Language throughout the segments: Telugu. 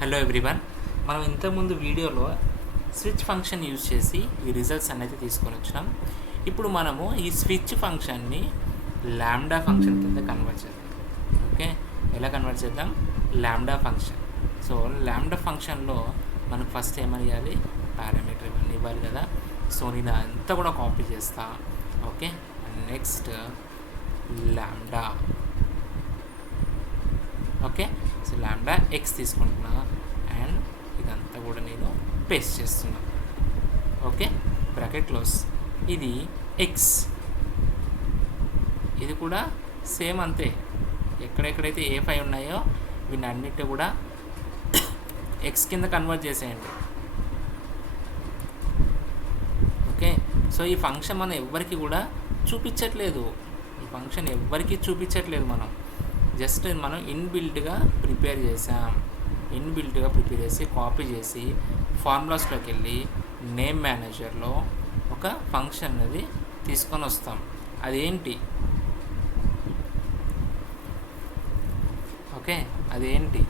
హలో ఎవ్రీవన్ మనం ఇంతకుముందు వీడియోలో స్విచ్ ఫంక్షన్ యూజ్ చేసి ఈ రిజల్ట్స్ అనేది తీసుకొని వచ్చినాం. ఇప్పుడు మనము ఈ స్విచ్ ఫంక్షన్ని ల్యాండా ఫంక్షన్ కింద కన్వర్ట్ చేద్దాం. ఓకే ఎలా కన్వర్ట్ చేద్దాం? ల్యాండా ఫంక్షన్ సో ల్యాండా ఫంక్షన్లో మనకు ఫస్ట్ ఏమని ఇవ్వాలి పారామీటర్ ఇవన్నీ ఇవ్వాలి కదా. సో నేను అంతా కూడా కాపీ చేస్తా. Okay next lambda okay? So lambda x తీసుకుంటున్నా అండ్ ఇదంతా కూడా నేను పేస్ట్ చేస్తున్నా. ఓకే? Bracket close. ఇది ఎక్స్ ఇది కూడా సేమ్ అంతే. ఎక్కడెక్కడైతే ఏ ఫైవ్ ఉన్నాయో వీటిని అన్నిటి కూడా ఎక్స్ కింద కన్వర్ట్ చేసేయండి. ఓకే? సో ఈ ఫంక్షన్ మనం ఎవ్వరికి కూడా చూపించట్లేదు. ఈ ఫంక్షన్ ఎవ్వరికీ చూపించట్లేదు మనం. జస్ట్ మనం ఇన్బిల్ట్గా ప్రిపేర్ చేసాం. ఇన్బిల్ట్గా ప్రిపేర్ చేసి కాపీ చేసి ఫార్ములాస్లోకి వెళ్ళి నేమ్ మేనేజర్లో ఒక ఫంక్షన్ అనేది తీసుకొని వస్తాం. అదేంటి? ఓకే? అదేంటి?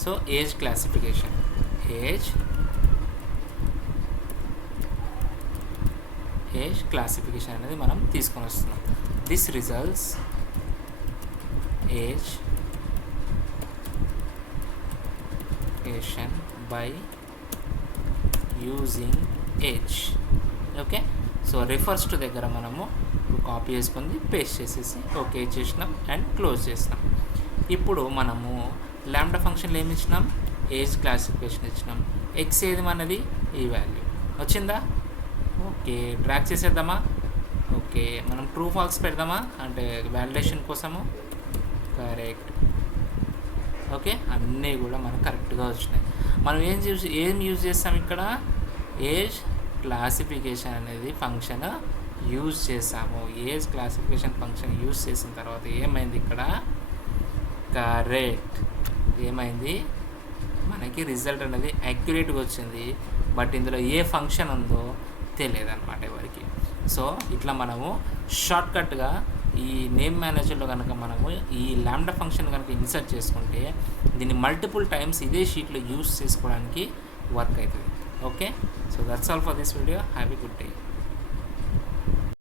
So age classification. Age age classification అనేది మనం తీసుకొని వస్తున్నాం. This results age by using age okay so refers to దగ్గర మనము కాపీ చేసుకుంది పేస్ట్ చేసేసి ఓకే చేసినాం అండ్ క్లోజ్ చేసినాం. ఇప్పుడు మనము ల్యాండా ఫంక్షన్లో ఏమి ఇచ్చినాం? ఏజ్ క్లాసిఫికేషన్ ఇచ్చినాం. ఎక్స్ ఏది మనది? ఈ వాల్యూ వచ్చిందా? ఓకే ట్రాక్ చేసేద్దామా? ఓకే మనం ట్రూ ఫాల్స్ పెడదామా? అంటే వ్యాలిడేషన్ కోసము? కరెక్ట్. ఓకే? అన్నీ కూడా మనకు కరెక్ట్గా వచ్చినాయి. మనం ఏం యూజ్ ఏం యూజ్ చేస్తాం ఇక్కడ? ఏజ్ క్లాసిఫికేషన్ అనేది ఫంక్షన్ యూజ్ చేసాము ఏజ్ క్లాసిఫికేషన్ ఫంక్షన్ యూజ్ చేసిన తర్వాత ఏమైంది ఇక్కడ? కరెక్ట్. ఏమైంది? మనకి రిజల్ట్ అనేది యాక్యురేట్గా వచ్చింది. బట్ ఇందులో ఏ ఫంక్షన్ ఉందో తెలియదు అనమాట ఎవరికి. సో ఇట్లా మనము షార్ట్కట్గా ఈ నేమ్ మేనేజర్లో కనుక మనము ఈ ల్యాండా ఫంక్షన్ కనుక ఇన్సర్ట్ చేసుకుంటే దీన్ని మల్టిపుల్ టైమ్స్ ఇదే షీట్లో యూస్ చేసుకోవడానికి వర్క్ అవుతుంది. Okay so that's all for this video have good day